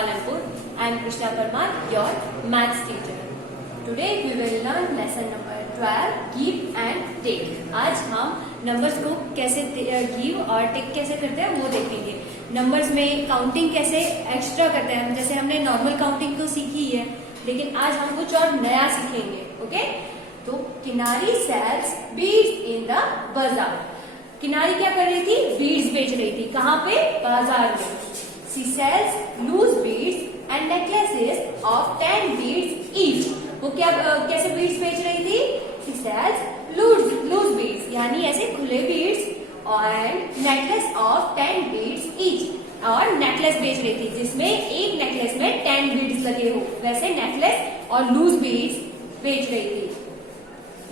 Palanpur. I am Krishna Parmar, your maths teacher. Today we will learn lesson number 12, give and take. आज हम numbers को कैसे give और take कैसे करते हैं वो देखेंगे. नंबर्स में काउंटिंग कैसे एक्स्ट्रा करते हैं. जैसे हमने नॉर्मल काउंटिंग तो सीखी है, लेकिन आज हम कुछ और नया सीखेंगे. ओके, तो किनारी सेल्स बीड्स इन द बाजार. किनारी क्या कर रही थी? बीड्स बेच रही थी. कहाँ पे? बाजार में. She sells loose beads and necklaces of 10 beads each. वो क्या कैसे बीड्स बेच रही थी? सी सेल्स लूज बीड्स, यानी ऐसे खुले बीड्स, और नेकलेस ऑफ 10 बीड्स ईच. और नेकलेस बेच रही थी जिसमें एक नेकलेस में 10 बीड्स लगे हो. वैसे नेकलेस और लूज बीड्स बेच रही थी.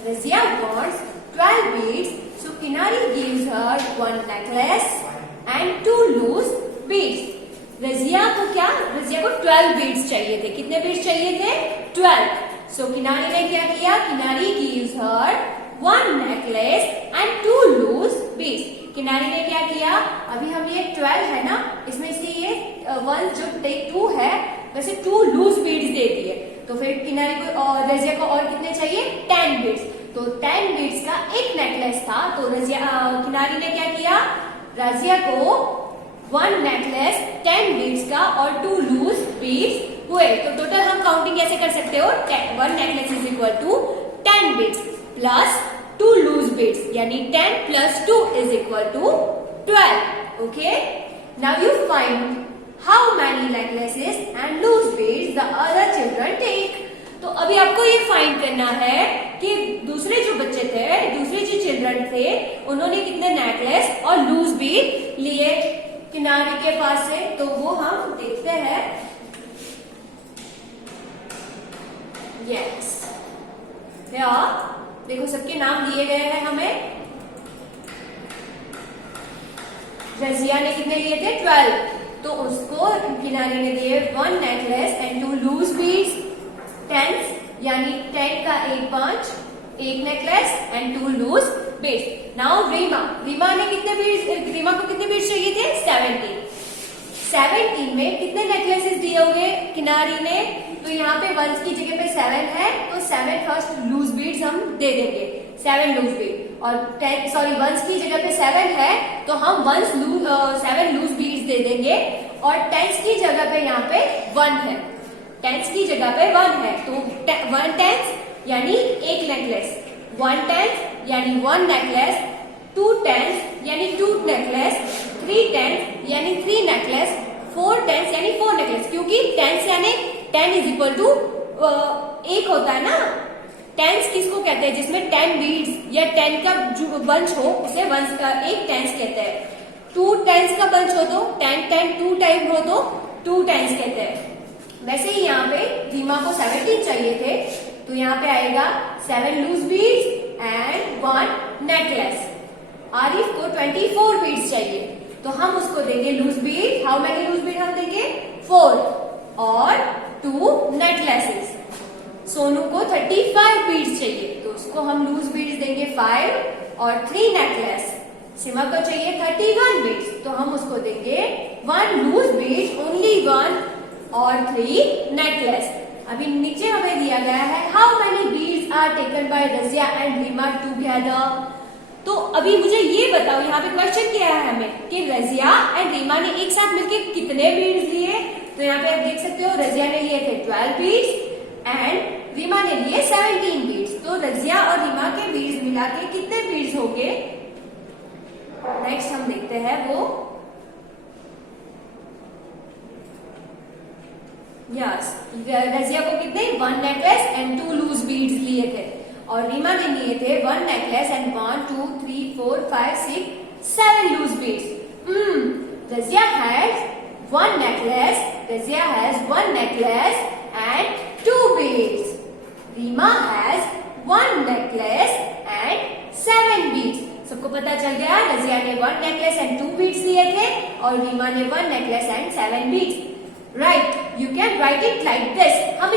Razia wants 12 beads, so Kinari gives her 1 necklace and 2 loose beads. Razia को क्या? रजिया को 12 बीड्स चाहिए थे. कितने बीड्स चाहिए थे? 12. सो किनारी ने क्या किया? किनारी gives her 1 necklace and 2 loose beads. किनारी ने क्या किया? अभी हम ये 12 है ना, इसमें से ये 1 जो टेक 2 है, वैसे 2 लूज बीड्स देती है. तो फिर किनारी को और रजिया को और कितने चाहिए? 10 बीड्स. तो 10 बीड्स का एक नेकलेस था, तो किनारी ने क्या किया? रजिया को 1 नेकलेस 10 बीड्स का और 2 लूज बीड्स हुए. तो टोटल हम काउंटिंग कैसे कर सकते हो? 1 necklace is equal to 10 beads plus 2 loose beads, यानी 10 plus 2 is equal to 12. Okay, now you find how many necklaces and loose beads the other children take. तो अभी आपको ये फाइंड करना है कि दूसरे जो बच्चे थे, दूसरे जो चिल्ड्रन थे, उन्होंने कितने नेकलेस और लूज बीड लिए किनारे के पास से. तो वो हम देखते हैं. यस, देखो सबके नाम दिए गए हैं हमें. रजिया ने कितने लिए थे? 12. तो उसको किनारे ने दिए 1 नेकलेस एंड 2 लूज बीड्स. 10, यानी 10 का 5 एक necklace and 2 loose beads. Now Reema ने कितने बीड्स? रीमा को कितने बीड्स चाहिए थे? 17. 17 में कितने नेकलेसेस दिए होंगे किनारी ने? तो यहाँ पे 1 की जगह पे 7 है, तो 7 फर्स्ट लूज बीड्स हम दे देंगे. 7 लूज बीड. और 1 की जगह पे 7 है, तो हम 7 लूज बीड्स दे देंगे. और 10 की जगह पे यहाँ पे 1 है. 10 की जगह पे 1 है, तो 1 10 यानी एक नेकलेस. 1 10 यानी 1 नेकलेस. 2 10 यानी 2 नेकलेस. 3 10 यानी 3 नेकलेस. 4 10 यानी 4 नेकलेस. क्योंकि 10 यानी 10 इज इक्वल टू 1 होता है ना. 10 किसको कहते हैं? जिसमें 10 बीड्स या 10 का जो बंच हो उसे एक 10 कहते हैं. 2 10 का बंच हो तो 10 2 टाइम हो तो 2 10 कहते हैं. वैसे ही यहाँ पे रीमा को 17 चाहिए थे, तो यहाँ पे आएगा 7 loose beads and 1 necklace. Arif को 24 बीड्स चाहिए, तो हम उसको देंगे loose bead. How many loose bead हम देंगे? 4 और 2 नेकलेसेस. सोनू को 35 बीड्स चाहिए, तो उसको हम लूज बीड्स देंगे 5 और 3 नेकलेस. सीमा को चाहिए 31 बीड्स, तो हम उसको देंगे 1 लूज बीड, ओनली 1 और 3 नेकलेस. अभी नीचे हमें दिया गया है how many beads are taken by Razia and Reema together. तो अभी मुझे ये बताओ, यहाँ पे क्वेश्चन किया है हमें कि रजिया एंड रीमा ने एक साथ मिलकर कितने बीड्स लिए. तो यहाँ पे आप देख सकते हो रजिया ने लिए थे 12 बीड्स एंड रीमा ने लिए 17 बीड्स. तो रजिया और रीमा के बीड्स मिला के कितने बीड्स होंगे? नेक्स्ट हम देखते हैं वो. यस, रजिया को कितने? 1 नेकलेस एंड 2 लूज बीड्स लिए थे, और रीमा ने लिए थे 1 necklace and 1 2 3 4 5 6 7 loose beads. Razia has 1 necklace. Razia has 1 necklace and 2 beads. Reema has 1 necklace and 7 beads. सबको पता चल गया, रजिया ने 1 नेकलेस एंड 2 बीड्स लिए थे और रीमा ने 1 necklace and 7 beads. Right, you can write it like this. हम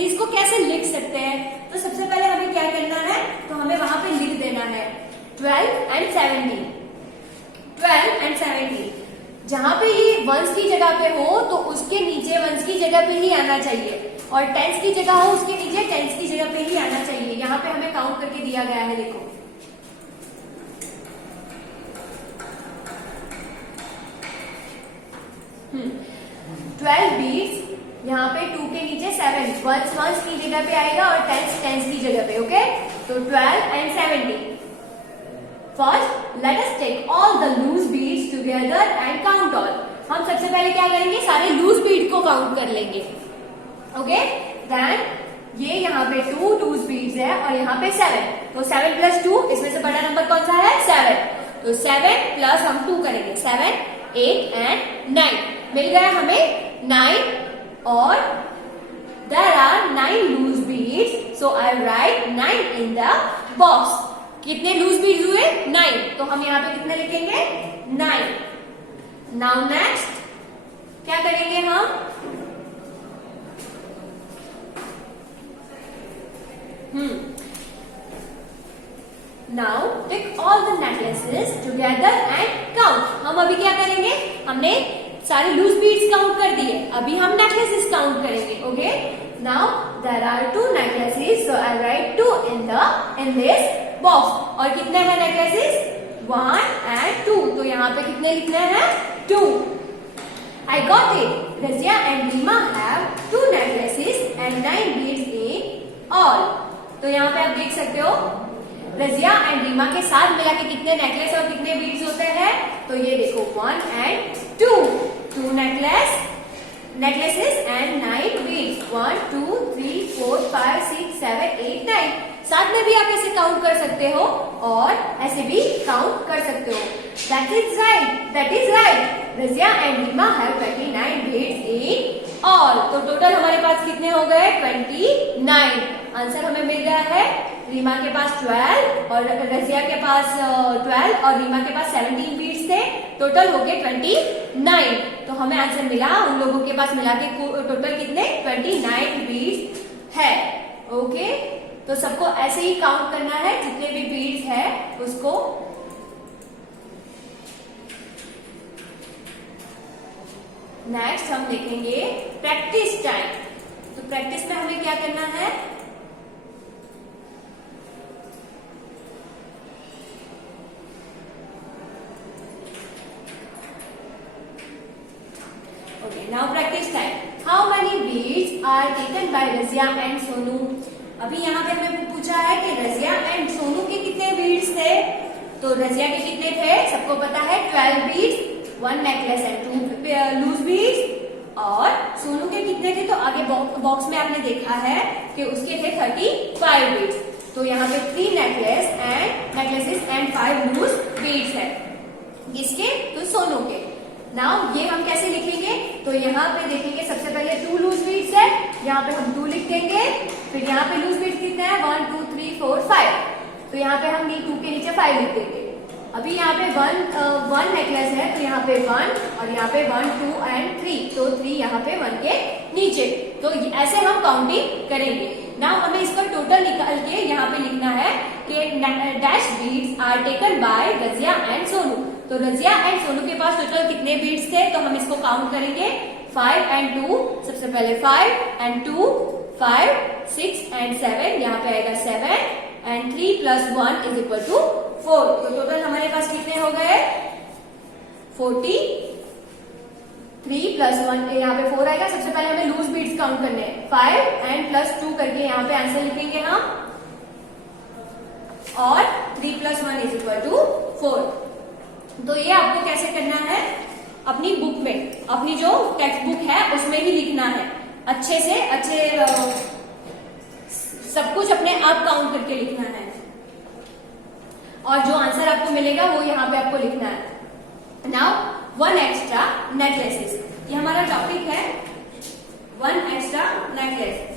इसको कैसे लिख सकते हैं? तो सबसे पहले हमें क्या करना है? तो हमें वहां पे लिख देना है 12 एंड 17. 12 एंड 17. जहां पे ये 1s की जगह पे हो तो उसके नीचे 1 जगह पे ही आना चाहिए, और टेंस की जगह हो उसके नीचे टेंस की जगह पे ही आना चाहिए। यहाँ पे हमें काउंट करके दिया गया है, देखो 12 बीट्स, यहाँ पे 2 के नीचे 7 वंस वंस की जगह पे आएगा और टेंस टेंस की जगह पे। ओके, तो 12 and 17। First let us take all the loose beads together and count all. हम सबसे पहले क्या करेंगे, सारे लूज बीट को काउंट कर लेंगे। ओके, देन ये यहाँ पे 2 लूज बीट्स है और यहाँ पे 7, तो 7 प्लस 2, इसमें से बड़ा नंबर कौन सा है, 7, तो 7 प्लस हम 2 करेंगे, 7, 8 एंड 9, मिल गया हमें 9, और there are 9 loose beads, so I write 9 in the box। कितने लूज बीड्स हुए, 9, तो हम यहाँ पे कितने लिखेंगे, 9। नाउ नेक्स्ट क्या करेंगे हम, now take all the necklaces together and count. हम अभी क्या करेंगे, हमने सारे लूज बीड्स काउंट कर दिए, अभी हम नेकलेसेस काउंट करेंगे। Okay, now there are 2 necklaces, so I write 2 in this box. और कितने हैं नेकलेसेस, 1 एंड 2, तो यहाँ पे कितने लिखने हैं, 2। I got it. Razia and Rima have 2 necklaces and 9 beads in all। तो यहाँ पे आप देख सकते हो रजिया एंड रीमा के साथ मिला के कितने नेकलेस और कितने बीड्स होते हैं, तो ये देखो 1 एंड 2 नेकलेसेस एंड 9 बीड्स, 1 2 3 4 5 6 7 8 9। साथ में भी आप ऐसे काउंट कर सकते हो और ऐसे भी काउंट कर सकते हो। That is right, Razia and Reema have 29 beads in all. तो टोटल हमारे पास कितने हो गए, 29। आंसर हमें मिल गया है, रीमा के पास 12 और रजिया के पास 12 और रीमा के पास 17 बीड्स थे, टोटल हो गए 29। तो हमें आंसर मिला, उन लोगों के पास मिला के टोटल कितने, 29 बीड्स है। ओके, तो सबको ऐसे ही काउंट करना है, जितने भी बीड्स है उसको। नेक्स्ट हम देखेंगे प्रैक्टिस टाइम। तो प्रैक्टिस में हमें क्या करना है, now practice time. How many beads are taken by Razia and Sonu. अभी यहाँ पे हमें पूछा है कि रजिया एंड सोनू के कितने बीड्स थे, तो रजिया के कितने थे, सबको पता है 12 beads, 1 necklace and 2 loose beads. और सोनू के कितने थे, तो आगे बॉक्स में आपने देखा है कि उसके थे 35 बीड्स। तो यहाँ पे 3 नेकलेसेस एंड 5 लूज बीड्स है, किसके, तो सोनू के। नाउ ये हम कैसे लिखेंगे, तो यहाँ पे देखेंगे सबसे पहले 2 लूज बीड्स है, यहाँ पे हम 2 लिख देंगे, फिर यहाँ पे लूज बीड्स कितने हैं, 1 2 3 4 5, तो यहाँ पे हम 2 के नीचे 5 लिख देंगे। अभी यहाँ पे 1 नेकलेस है, तो यहाँ पे 1 और यहाँ पे 1 2 एंड 3, तो 3 यहाँ पे 1 के नीचे। तो ऐसे हम काउंटिंग करेंगे। नाउ हमें इसका टोटल निकाल के यहाँ पे लिखना है कि dash beads are taken by Razia and Sonu. तो रजिया एंड सोनू के पास टोटल कितने बीड्स थे, तो हम इसको काउंट करेंगे, 5 एंड 2, सबसे पहले 5 एंड 2 5 6 एंड 7, यहाँ पे आएगा 7 and 3 plus 1 is equal to 4। तो टोटल हमारे पास कितने हो गए, 40। 3 प्लस 1, यहाँ पे 4 आएगा। सबसे पहले हमें लूज बीड्स काउंट करने हैं, 5 एंड प्लस 2 करके यहाँ पे आंसर लिखेंगे हम, और 3 प्लस 1 इज इक्वल टू 4। तो ये आपको कैसे करना है, अपनी बुक में, अपनी जो टेक्स्ट बुक है उसमें ही लिखना है, अच्छे से सब कुछ अपने आप काउंट करके लिखना है, और जो आंसर आपको मिलेगा वो यहाँ पे आपको लिखना है। नाउ 1 एक्स्ट्रा नेकलेसेस, ये हमारा टॉपिक है, 1 extra necklace.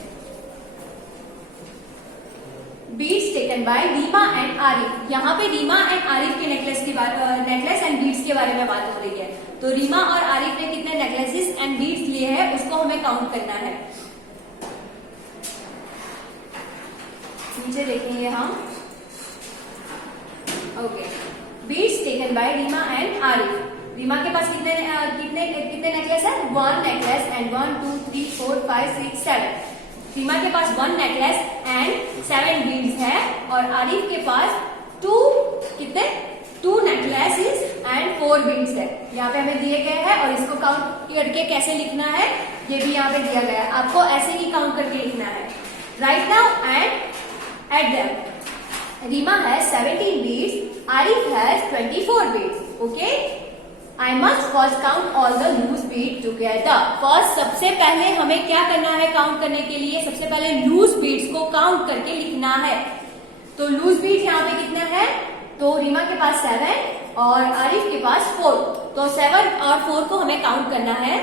Beads taken by Reema and Arif. यहाँ पे रीमा एंड आरिफ के नेकलेस एंड बीड्स के बारे में बात हो रही है। तो रीमा और आरिफ ने कितने नेकलेसेस एंड बीड्स लिए हैं उसको हमें काउंट करना है। नीचे देखेंगे हम, okay, beads taken by Reema and Arif. Reema के पास कितने कितने कितने नेकलेस है? 1 नेकलेस एंड 1 2 3 4 5 6 7। रीमा के पास 1 नेकलेस एंड 7 बीड्स है और आरिफ के पास 2 कितने 2 नेकलेसेस एंड 4 बीड्स है। यहाँ पे हमें दिए गए हैं और इसको काउंट करके कैसे लिखना है ये भी यहाँ पे दिया गया है। आपको ऐसे ही काउंट करके लिखना है। Right now and add them. Reema has 17 beads, Arif has 24 beads. Okay, I must first count all the loose beads together. First सबसे पहले हमें क्या करना है काउंट करने के लिए? सबसे पहले लूज बीड्स को काउंट करके लिखना है। तो लूज बीड्स यहाँ पे कितना है? तो रीमा के पास 7 और आरिफ के पास 4। तो 7 और 4 को हमें काउंट करना है।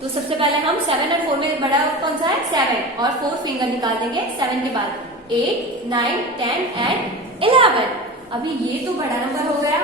तो सबसे पहले हम 7 और 4 में बड़ा कौन सा है? 7 और 4 फिंगर निकाल देंगे। 7 के बाद 8 9 10 एंड 11। अभी ये तो बड़ा नंबर हो गया।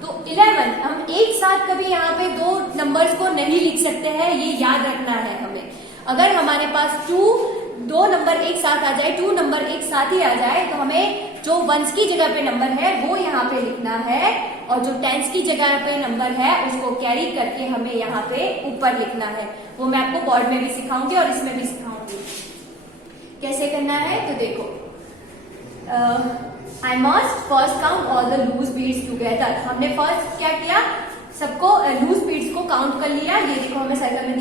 तो 11 हम एक साथ कभी यहाँ पे 2 नंबर्स को नहीं लिख सकते हैं, ये याद रखना है हमें। अगर हमारे पास 2 नंबर एक साथ आ जाए, 2 नंबर एक साथ ही आ जाए तो हमें जो वंस की जगह पे नंबर है वो यहाँ पे लिखना है और जो टेंस की जगह पे नंबर है उसको कैरी करके हमें यहाँ पे ऊपर लिखना है। वो मैं आपको बोर्ड में भी सिखाऊंगी और इसमें भी सिखाऊंगी कैसे करना है। तो देखो I must first count all the loose beads together. हमने फर्स्ट क्या किया? सबको लूज बीड्स को काउंट कर लिया। ये देखो हमें सर्कल में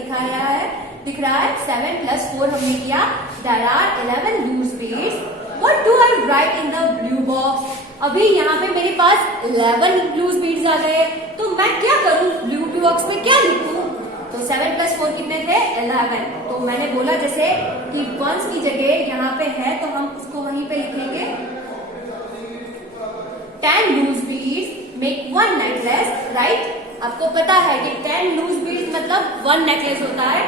दिख रहा है 7 + 4 हमने किया। There are 11 loose beads. What do I write in the blue box? अभी यहाँ पे मेरे पास 11 लूज बीड्स आ गए तो मैं क्या करूँ? ब्लू बॉक्स में क्या लिखूं? तो 7 + 4 कितने थे? 11। तो मैंने बोला जैसे कि वंस की जगह यहाँ पे है तो हम उसको वहीं पे लिखेंगे 10 loose beads make 1 necklace. Right, आपको पता है कि 10 लूज बीड्स मतलब 1 नेकलेस होता है।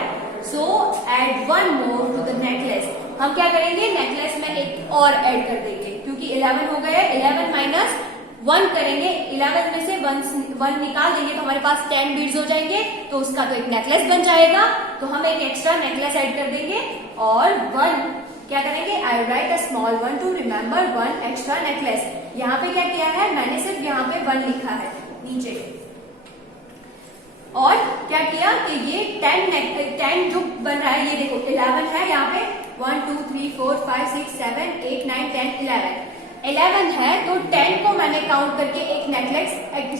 So add 1 more to the necklace. हम क्या करेंगे? नेकलेस में एक और ऐड कर देंगे क्योंकि 11 हो गए। 11 - 1 करेंगे। 11 में से 1 निकाल देंगे तो हमारे पास 10 बीड्स हो जाएंगे तो उसका तो एक नेकलेस बन जाएगा। तो हम एक एक्स्ट्रा नेकलेस ऐड कर देंगे और 1 क्या करेंगे? I write a small 1 to remember 1 extra necklace. यहाँ पे क्या किया है? मैंने सिर्फ यहाँ पे 1 लिखा है नीचे। और क्या किया कि ये 10 जो बन रहा है ये देखो 11 है यहाँ पे 1 2 3 4 5 6 7 8 9 10 11 है तो 10 को मैंने काउंट करके एक नेकलेस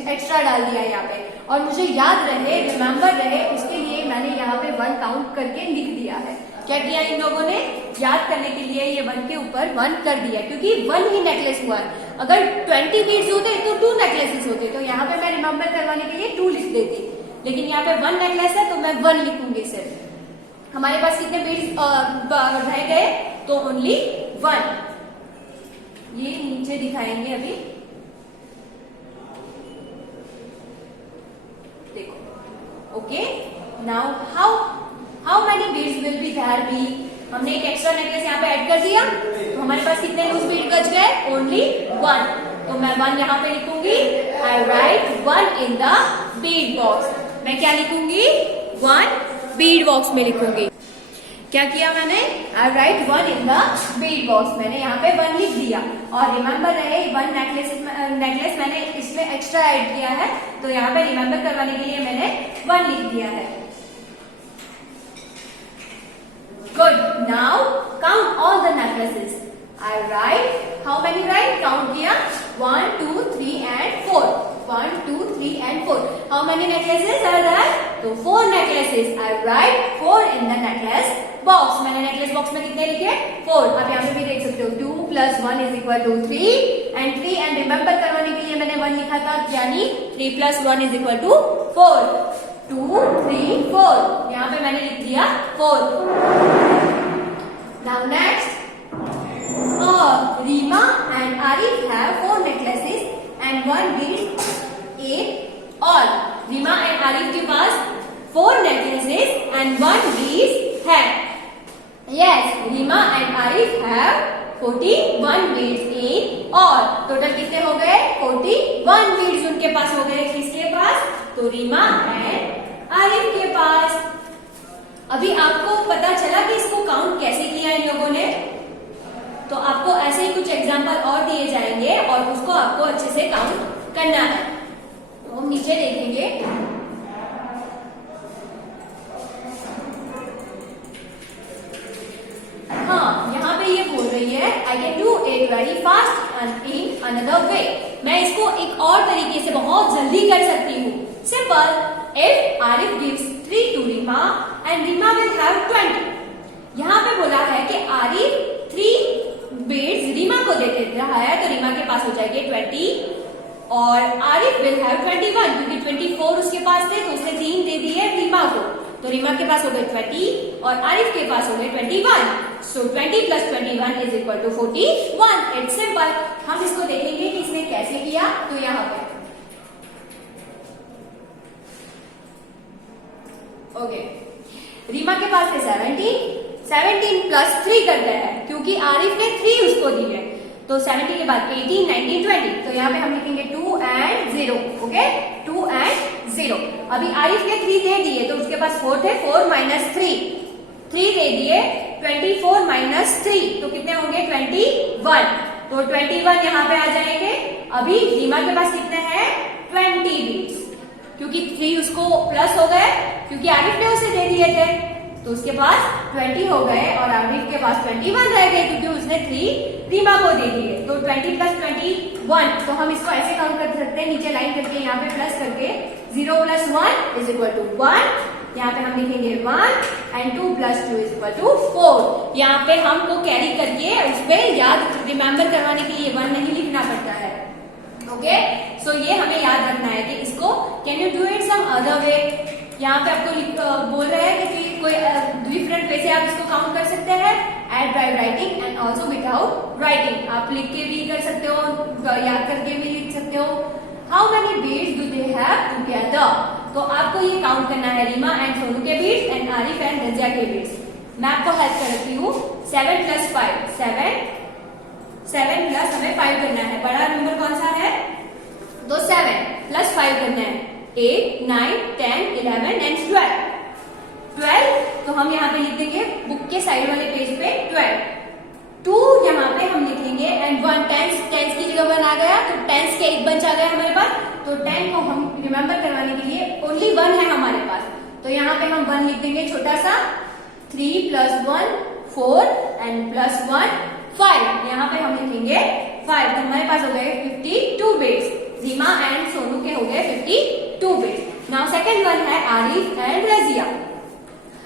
एक्स्ट्रा डाल दिया यहाँ पे। और मुझे याद रहे, रिमेम्बर रहे, उसके लिए मैंने यहाँ पे 1 काउंट करके लिख दिया है। क्या किया इन लोगों ने? याद करने के लिए ये 1 के ऊपर 1 कर दिया क्योंकि 1 ही नेकलेस हुआ है। अगर 20 बीड्स होते तो 2 नेकलेसेस होते। तो यहाँ पे मैं रिमेम्बर करवाने के लिए 2 लिख देती, लेकिन यहाँ पे 1 नेकलेस है तो मैं 1 लिखूंगी सिर्फ। हमारे पास कितने बीड्स रह गए? तो ओनली 1। ये नीचे दिखाएंगे अभी, देखो। Okay, now how many beads will be there be? हमने एक एक्स्ट्रा नेकलेस यहाँ पे ऐड कर दिया तो हमारे पास कितने लूज बीड बच गए? ओनली 1। तो मैं 1 यहाँ पे लिखूंगी। I write 1 in the bead box. मैं क्या लिखूंगी? 1 बीड बॉक्स में लिखूंगी। क्या किया मैंने? I write 1 in the bead box. मैंने यहाँ पे 1 लिख दिया और रिमेम्बर रहे 1 नेकलेस मैंने इसमें एक्स्ट्रा ऐड किया है तो यहाँ पे रिमेम्बर करवाने के लिए मैंने 1 लिख दिया है। Good. Now count all the necklaces. I write how many? Write count किया 1 2 3 and 4. 1 2 3 and 4. How many necklaces are there? तो 4 necklaces. I write 4 in the necklace box. मैंने necklace box में कितने लिखे? 4. आप यहाँ पे भी देख सकते हो 2 + 1 = 3 and 3 and remember करवाने के लिए मैंने 1 लिखा था यानी 3 + 1 = 4. 2 3 4 यहाँ पे मैंने लिख दिया 4. Now next, Reema and Arif have 4 necklaces and 1 bead in all. Reema and Arif के पास 4 necklaces and 1 bead है. Yes, Reema and Arif have 41 beads in all. Total कितने हो गए? 41 beads उनके पास हो गए। किसके पास? तो रीमा एंड आरिफ के पास। अभी आपको पता चला कि इसको काउंट कैसे किया इन लोगों ने। तो आपको ऐसे ही कुछ एग्जाम्पल और दिए जाएंगे और उसको आपको अच्छे से काउंट करना है। तो हम नीचे देखेंगे हाँ, यहाँ पे ये बोल रही है I can do it very fast in another way. मैं इसको एक और तरीके से बहुत जल्दी कर सकती हूँ। Simple, if Arif gives 3 to Reema and Reema will have 20। यहाँ पे बोला है कि आरिफ 3 बेड्स रीमा को दे रहा है, तो रीमा के पास हो जाएंगे 20 और आरिफ विल हैव 21 क्योंकि 24 उसके पास थे तो उसने 3 दे दिए रीमा को, तो रीमा के पास हो गए 20 और आरिफ के पास हो गए 21। So 20 plus 21 is equal to 41। It's simple. हम इसको देखेंगे कि इसने कैसे किया। तो यहाँ पे ओके, रीमा के पास है 17 प्लस 3 करते हैं क्योंकि आरिफ ने 3 उसको दी है, तो 70 के बाद 18, 19, 20, तो यहाँ पे हम लिखेंगे 2 and 0। Okay, 2 and 0। अभी आरिफ ने 3 दे दिए तो उसके पास 4 थे, 4 माइनस 3 दे दिए, 24 माइनस 3 तो कितने होंगे 21। तो 21 यहाँ पे आ जाएंगे। अभी रीमा के पास कितने हैं 20 बीट्स क्योंकि 3 उसको प्लस हो गए क्योंकि आरिफ ने उसे दे दिए थे, तो उसके पास 20 हो गए और आरिफ के पास 21 रह गए क्योंकि उसने 3 रीमा को दे दिए। तो 20 प्लस 21, तो हम इसको ऐसे काउंट कर सकते हैं, नीचे लाइन करके यहाँ पे प्लस करके 0 प्लस 1 इज इक्वल टू 1। यहाँ पे हम लिखेंगे 1 and 2 plus 2 is equal to 4। यहाँ पे हमको कैरी करके उस पर याद रिमेम्बर करवाने के लिए 1 नहीं लिखना पड़ता है। ओके, सो ये हमें याद रखना है कि इसको can you do it some other way. यहाँ पे आपको बोल रहे हैं कि कोई डिफरेंट वे से आप इसको काउंट कर सकते हैं, add by writing and also without writing. आप लिख के भी कर सकते हो, याद करके भी लिख सकते हो। How many beads do they have together, तो आपको ये काउंट करना है रीमा एंड सोनू के beads and Arif and Razia के बीट्स। मैं आपको हेल्प करती हूँ। 7 प्लस 5 7 प्लस हमें 5 करना है। बड़ा नंबर कौन सा है, तो 7 प्लस 5 करना है। 8, 9, 10, 11 एंड 12। तो हम यहाँ पे लिख देंगे बुक के साइड वाले पेज पे 12। 2 यहाँ पे हम लिखेंगे एंड 1 टेंस की जगह 1 आ गया, तो टेंस के एक बच आ गया हमारे पास। तो 10 को हम रिमेम्बर करवाने के लिए ओनली 1 है हमारे पास, तो यहाँ पे हम 1 लिख देंगे छोटा सा। 3 प्लस 1 4 एंड प्लस 1 5। यहाँ पे हम लिखेंगे 5, तो हमारे पास हो गए 52 बिट्स। रीमा एंड सोनू के हो गए 52 बिट्स। नाउ सेकंड वन है आरिफ एंड रजिया।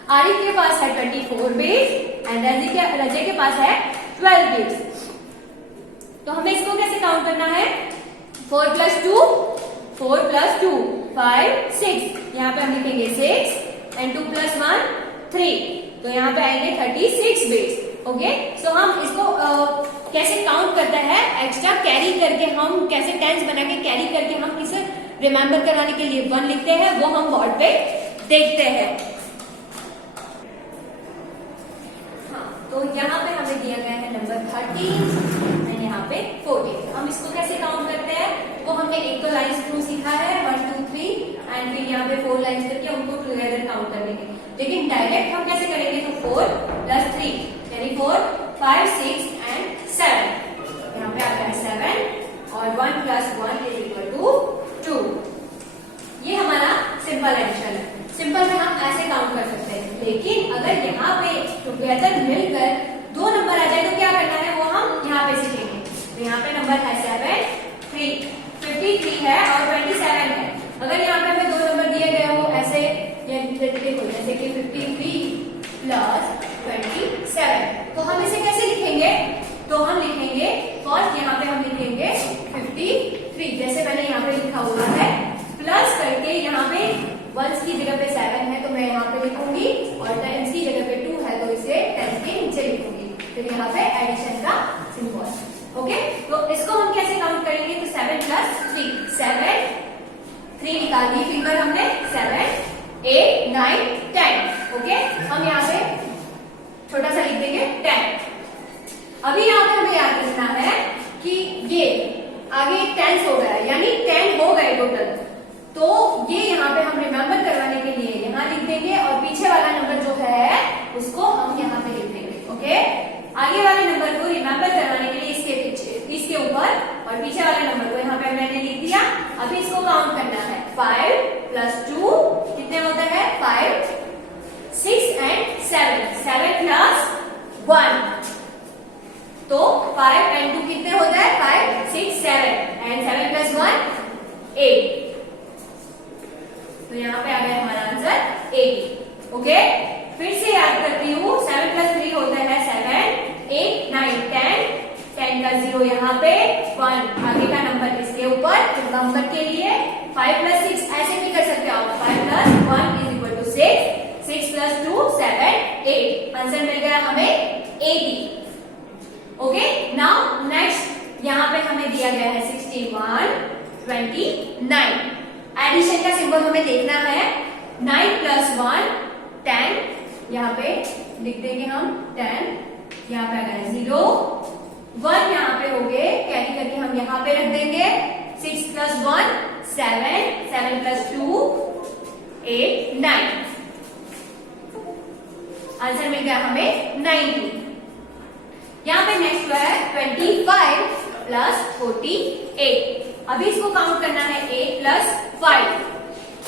आरिफ के पास है 24 बिट्स एंड रजिया के पास है 12 बिट्स। तो हमें इसको कैसे काउंट करना है, 4 प्लस 2 5 6। यहाँ पे हम लिखेंगे 6 एंड 2 प्लस 1 3, तो यहाँ पे आएंगे 36 बिट्स। ओके, सो हम इसको कैसे काउंट करते हैं, एक्स्ट्रा कैरी करके हम कैसे टेंस बना के कैरी करके हम किसे रिमेम्बर कराने के लिए 1 लिखते हैं, वो हम बोर्ड पे देखते हैं। हाँ, तो यहाँ पे हमें दिया गया है नंबर 13 एंड यहाँ पे 14। हम इसको कैसे काउंट करते हैं, वो हमने एक तो लाइन थ्रू सीखा है 1 2 3 एंड फिर यहाँ पे 4 लाइन करके उनको टुगेदर काउंट करने के, लेकिन डायरेक्ट हम कैसे करेंगे, तो 4 प्लस 3 यानी 4 5 6 एंड 7। यहाँ पे आता है 7 और 1 प्लस 1 इज इक्वल टू 2। ये हमारा सिंपल एडिशन है। सिंपल में हम ऐसे काउंट कर सकते हैं, लेकिन अगर यहाँ पे टुगेदर मिलकर 2 नंबर आ जाए तो क्या करना है, वो हम यहाँ पे सीखेंगे। तो यहाँ पे नंबर है 7 3 53 है और 27 है। अगर यहाँ पे हमें 2 नंबर दिए गए हो ऐसे, देखो जैसे कि 53 प्लस 27, तो हम इसे कैसे लिखेंगे, तो हम लिखेंगे फर्स्ट यहाँ पे हम लिखेंगे 53, जैसे मैंने यहाँ पे लिखा हुआ है, प्लस करके यहाँ पे 1 की जगह पे 7 है तो मैं यहाँ पे लिखूंगी और 10 की जगह पे 2 है तो इसे 10 के नीचे लिखूंगी। तो यहाँ पे एडिशन का सिंबल। ओके, तो इसको हम कैसे काउंट करेंगे, तो 7 प्लस 3 7 3 निकाल दी फिंगर हमने, 7 8 9 10। ओके, हम यहाँ पे छोटा सा लिख देंगे 10। अभी यहाँ पे हमें याद रखना है कि ये आगे 10 हो गया यानी 10 हो गए टोटल, तो ये यहाँ पे हम रिमेम्बर करवाने के लिए यहाँ लिख देंगे और पीछे वाला नंबर जो है उसको हम यहाँ पे लिख देंगे। ओके, आगे वाले नंबर को रिमेम्बर करवाने के लिए इसके पीछे इसके ऊपर और पीछे वाले नंबर को यहाँ पे मैंने लिख दिया। अभी इसको काउंट करना है, 5 प्लस 2 कितने होता है, 5 6 एंड 7 7 प्लस 1 5 and 2 कितने होता है 5 6 7 and 7 plus 1 8। तो यहाँ पे आ गया हमारा आंसर 8। ओके, फिर से याद करती हूँ 7 plus 3 होता है 7 8 9 10 10 का 0 यहाँ पे 1 आगे का नंबर इसके ऊपर नंबर के लिए 5 plus 6 ऐसे भी कर सकते हो आप 5 plus 1 is equal to 6 6 plus 2 7 8 answer मिल गया हमें 80। ओके, नाउ नेक्स्ट यहाँ पे हमें दिया गया है 61 29। एडिशन का सिंबल हमें देखना है 9 plus 1 10 यहाँ पे लिख देंगे हम 10 यहाँ पे आ गया 0 1 यहाँ पे हो गए कैरी करके हम यहाँ पे रख देंगे 6 plus 1 7 7 plus 2 8 9 आंसर मिल गया हमें 90। यहाँ पे नेक्स्ट है 25 plus 48। अभी इसको काउंट करना है 8 plus 5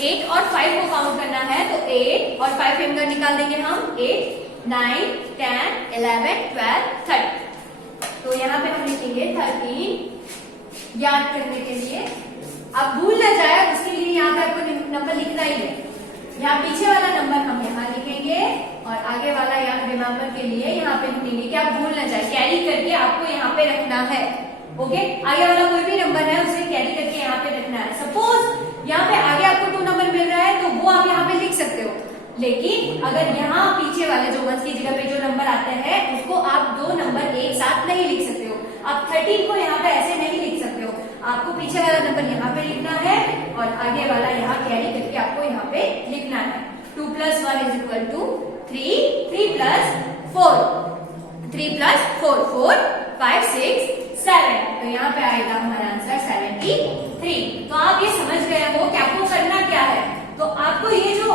8 और 5 को काउंट करना है तो 8 और 5 फिंगर निकाल देंगे हम 8 9 10 11 12 13। तो यहाँ पे हम लिखेंगे 13 याद करने के लिए, अब भूल ना जाए उसके लिए यहाँ पे आपको नंबर लिखना ही है। यहाँ पीछे वाला नंबर हम यहाँ लिखेंगे और आगे वाला यहाँ रिमेम्बर के लिए यहाँ पे लिखेंगे कि आप भूल ना जाए, कैरी करके आपको यहाँ पे रखना है। ओके, आगे वाला कोई भी नंबर है उसे कैरी करके यहाँ पे रखना है। सपोज यहाँ पे आगे आपको 2 नंबर मिल रहा है तो वो आप यहाँ पे लिख सकते हो, लेकिन अगर यहाँ पीछे वाले जो 1 की जगह पे जो नंबर आते हैं उसको आप 2 नंबर एक साथ नहीं लिख सकते हो। आप 13 को यहाँ पे ऐसे नहीं लिख सकते हो, आपको पीछे वाला नंबर यहाँ पे लिखना है और आगे वाला यहाँ कैरी करके आपको यहाँ पे लिखना है। 2 plus 1 is equal to 3 3 plus 4 3 plus 4 4 5 6 7। तो यहाँ पे आएगा हमारा आंसर 73। तो आप ये समझ गए हो कि आपको करना क्या है। तो आपको ये जो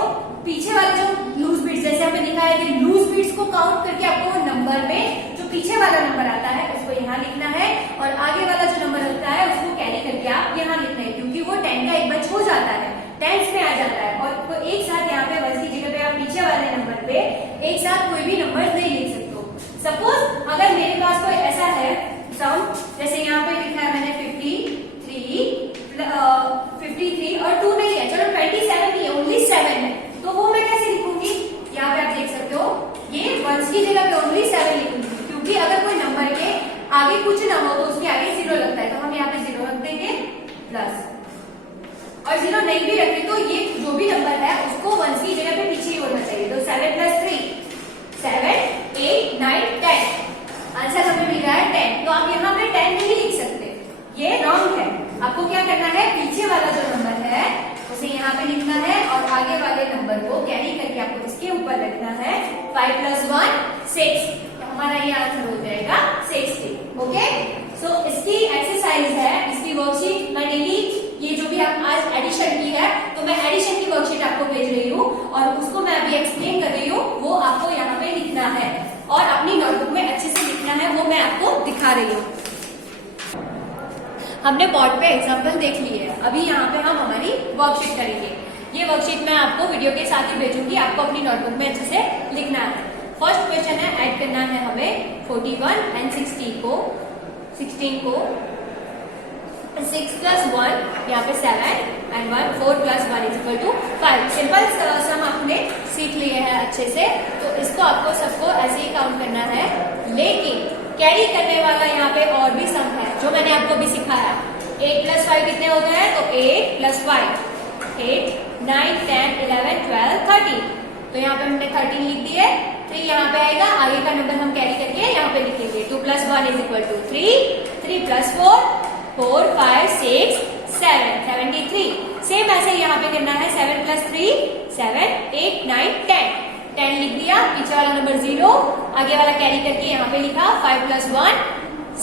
पीछे वाले जो लूज बीट्स जैसे हमें दिखाया कि लूज बीट्स को काउंट करके आपको नंबर में जो पीछे वाला नंबर आता है उसको यहाँ लिखना है और आगे वाला जो नंबर होता है उसको कैरी करके आप यहाँ लिखना है, क्योंकि वो 10 का एक बच हो जाता है, टेंस में आ जाता है और तो एक साथ यहाँ पे 1 की जगह पे आप पीछे वाले नंबर पे एक साथ कोई भी नंबर नहीं लिख सकते हो। सपोज अगर मेरे पास कोई ऐसा है सम, जैसे यहाँ पे लिखा है मैंने 53 और 2 नहीं है, चलो 27 नहीं है, ओनली 7 है, तो वो मैं कैसे लिखूंगी। यहाँ पे आप देख सकते हो ये 1 की जगह पे ओनली 7 लिखूंगी, क्योंकि अगर कोई नंबर के आगे कुछ ना हो तो उसके आगे 0 लगता है, तो हम यहाँ पे 0 रख देंगे प्लस, और 0 नहीं भी रखे तो ये जो भी नंबर है उसको 1 की जगह पे पीछे ही होना चाहिए। तो 7 plus 3 7 8 9 10 आंसर हमें मिल रहा है 10। तो आप यहाँ पे 10 नहीं लिख सकते, ये रॉन्ग है। आपको क्या करना है, पीछे वाला जो नंबर है उसे यहाँ पे लिखना है और आगे वाले नंबर को कैरी करके आपको इसके ऊपर रखना है। 5 plus 1 6, तो हमारा ये आंसर हो जाएगा 60। ओके, सो इसकी एक्सरसाइज है, इसकी वर्कशीट मैं डेली ये जो भी आप आज एडिशन की है तो मैं एडिशन की वर्कशीट आपको भेज रही हूँ और उसको मैं अभी एक्सप्लेन कर रही हूँ, वो आपको यहाँ पे लिखना है और अपनी नोटबुक में अच्छे से लिखना है, वो मैं आपको दिखा रही हूँ। हमने बोर्ड पे एग्जाम्पल देख ली है, अभी यहाँ पे हम हमारी वर्कशीट करेंगे। ये वर्कशीट मैं आपको वीडियो के साथ ही भेजूंगी, आपको अपनी नोटबुक में अच्छे से लिखना है। फर्स्ट क्वेश्चन है, ऐड करना है हमें 41 एंड 16 को 6 plus 1 यहाँ पे 7 and 1 4 plus 1 is equal to 5। Simple सम आपने सीख लिए हैं अच्छे से, तो इसको आपको सबको ऐसे ही काउंट करना है, लेकिन कैरी करने वाला यहाँ पे और भी सम है जो मैंने आपको भी सिखाया। 8 plus 5 कितने हो गए, तो 8 plus 5 8 9 10 11 12 13। तो यहाँ पे हमने 13 लिख दिए, 3 यहाँ पे आएगा, आगे का नंबर हम कैरी करके यहाँ पे लिखेंगे। 2 plus 1 is equal to 3 3 plus 4 4 5 6 7 73। Same ऐसे यहाँ पे करना है, 7 plus 3 7 8 9 10 10 लिख दिया, पीछे वाला नंबर 0, आगे वाला कैरी करके यहाँ पे लिखा। 5 plus 1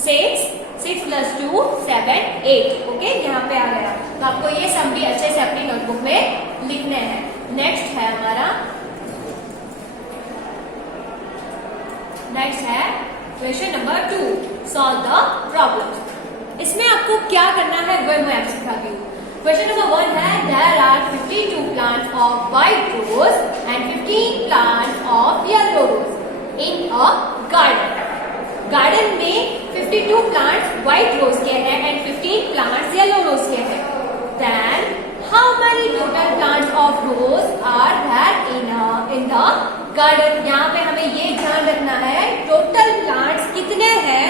6 6 plus 2 7 8। ओके, यहाँ पे आ गया। तो आपको ये सम भी अच्छे से अपनी नोटबुक में लिखने हैं। नेक्स्ट है हमारा, नेक्स्ट है question number 2, solve the problem. इसमें आपको क्या करना है वो मैं आपको सिखाती हूँ। क्वेश्चन नंबर 1 है, there are 52 plants of white rose and 15 plants of yellow rose in a garden। Garden में 52 प्लांट्स व्हाइट रोज के हैं एंड 15 प्लांट्स येलो रोज के हैं, then how many total plants of rose are there in the garden. यहाँ पे हमें ये ध्यान रखना है टोटल प्लांट्स कितने हैं,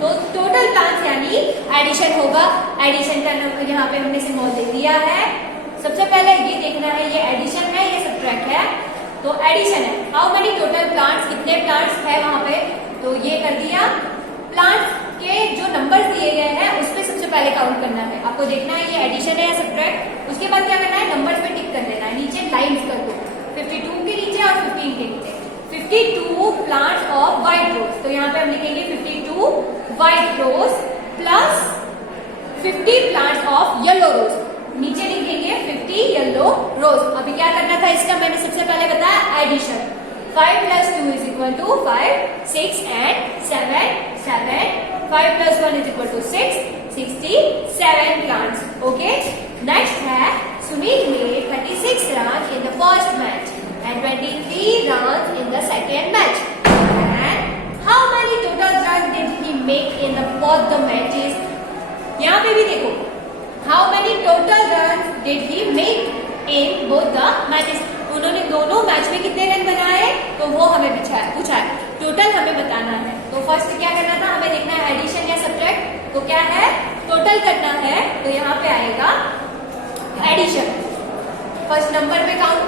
तो टोटल प्लांट्स यानी एडिशन होगा। एडिशन का नंबर यहाँ पे हमने सिंबल दे दिया है। सबसे पहले ये देखना है ये एडिशन है ये सब्ट्रैक्ट है, तो एडिशन है हाउ मेनी टोटल प्लांट्स, कितने प्लांट्स है वहां पे, तो ये कर दिया। प्लांट्स के जो नंबर्स दिए गए हैं उस पे सबसे पहले काउंट करना है, आपको देखना है ये एडिशन है या सब्ट्रैक्ट। उसके बाद क्या करना है नंबर्स पे टिक कर देना है, नीचे लाइंस कर दो 52 के नीचे और 15 के नीचे। 52 प्लांट्स ऑफ व्हाइट रोज, तो यहाँ पे हम लिखेंगे 52 white rose plus 50 plants of yellow rose, नीचे लिखेंगे 50 येलो रोज। अभी क्या करना था इसका मैंने सबसे पहले बताया addition, 5 plus 2 is equal to 5, 6 and 7, 7, 5 plus 1 is equal to 6, 67 plants. Okay. Next है सुनील ने 36 runs in the first match and 23 runs in the second match. And how many total runs did he make in the both the matches? यहाँ पे भी देखो how many total runs did he make in both the matches? उन्होंने दोनों match में कितने run बनाए तो वो हमें पूछा है, टोटल हमें बताना है। तो फर्स्ट क्या करना था, हमें देखना है एडिशन या सब्ट्रैक्ट, तो क्या है टोटल करना है, तो यहाँ पे आएगा एडिशन। फर्स्ट नंबर पे काउंट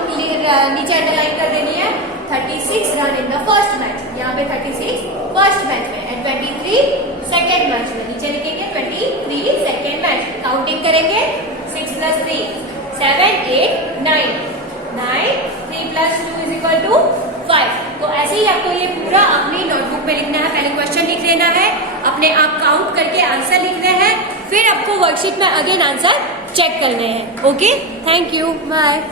नीचे अंडरलाइन कर देनी है 36 run in the first match, यहाँ पे 36 फर्स्ट मैच में एंड 23 सेकेंड मैच में, नीचे लिखेंगे 23 सेकेंड मैच। काउंटिंग करेंगे 6 plus 3 7 8 9, 9 3 plus 2 is equal to 5। तो ऐसे ही आपको ये पूरा अपनी नोटबुक पे लिखना है, पहले क्वेश्चन लिख लेना है, अपने आप काउंट करके आंसर लिखने हैं, फिर आपको वर्कशीट में अगेन आंसर चेक करने हैं। Okay, thank you, bye.